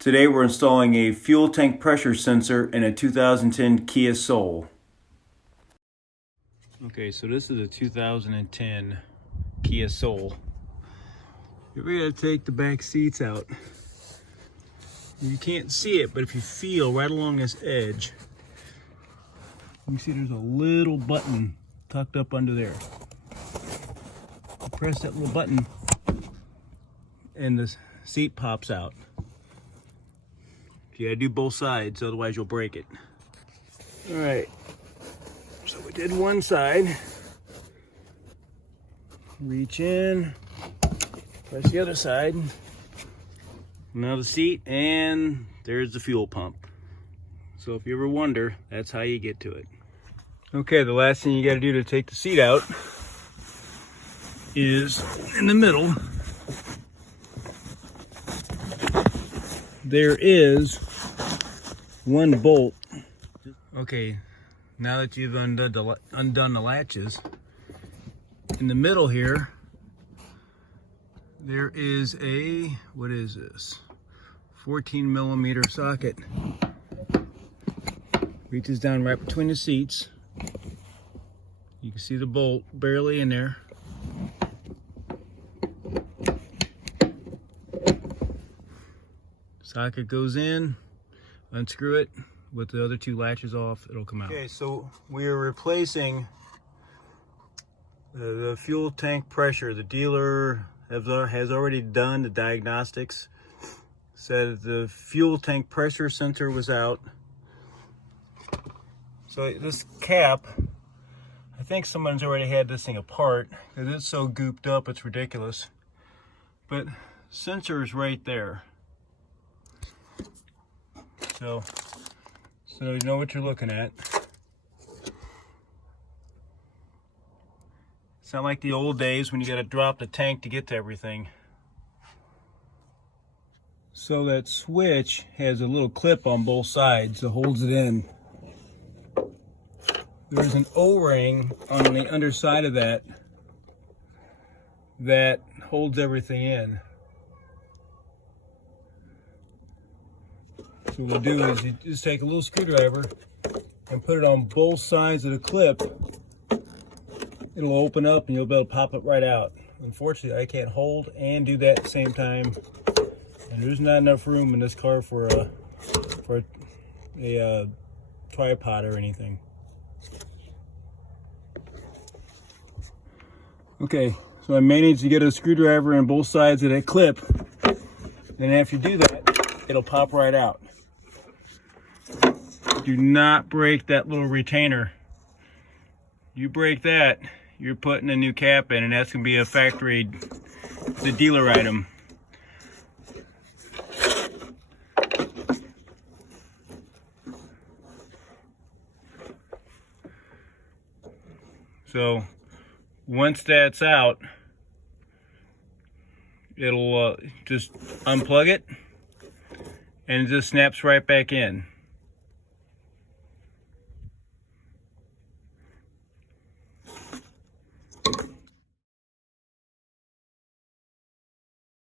Today we're installing a fuel tank pressure sensor in a 2010 Kia Soul. Okay, so this is a 2010 Kia Soul. We're going to take the back seats out. You can't see it, but if you feel right along this edge, you see there's a little button tucked up under there. You press that little button and the seat pops out. You gotta do both sides, otherwise you'll break it. All right, so we did one side. Reach in, press the other side. Now the seat, and there's the fuel pump. So if you ever wonder, that's how you get to it. Okay, the last thing you gotta do to take the seat out is in the middle. There is one bolt. Okay, now that you've undone the latches, in the middle here, there is a, what is this? 14 millimeter socket. Reaches down right between the seats. You can see the bolt barely in there. Socket goes in, unscrew it, with the other two latches off, it'll come out. Okay, so we are replacing the fuel tank pressure. The dealer has already done the diagnostics. Said the fuel tank pressure sensor was out. So this cap, I think someone's already had this thing apart because it's so gooped up, it's ridiculous. But sensor is right there. So you know what you're looking at. It's not like the old days when you got to drop the tank to get to everything. So that switch has a little clip on both sides that holds it in. There's an O-ring on the underside of that that holds everything in. So what we'll do is you just take a little screwdriver and put it on both sides of the clip. It'll open up and you'll be able to pop it right out. Unfortunately, I can't hold and do that at the same time. And there's not enough room in this car for a tripod or anything. Okay, so I managed to get a screwdriver on both sides of that clip. And after you do that, it'll pop right out. Do not break that little retainer. You break that, you're putting a new cap in, and that's going to be a factory, the dealer item. So once that's out, it'll just unplug it and it just snaps right back in.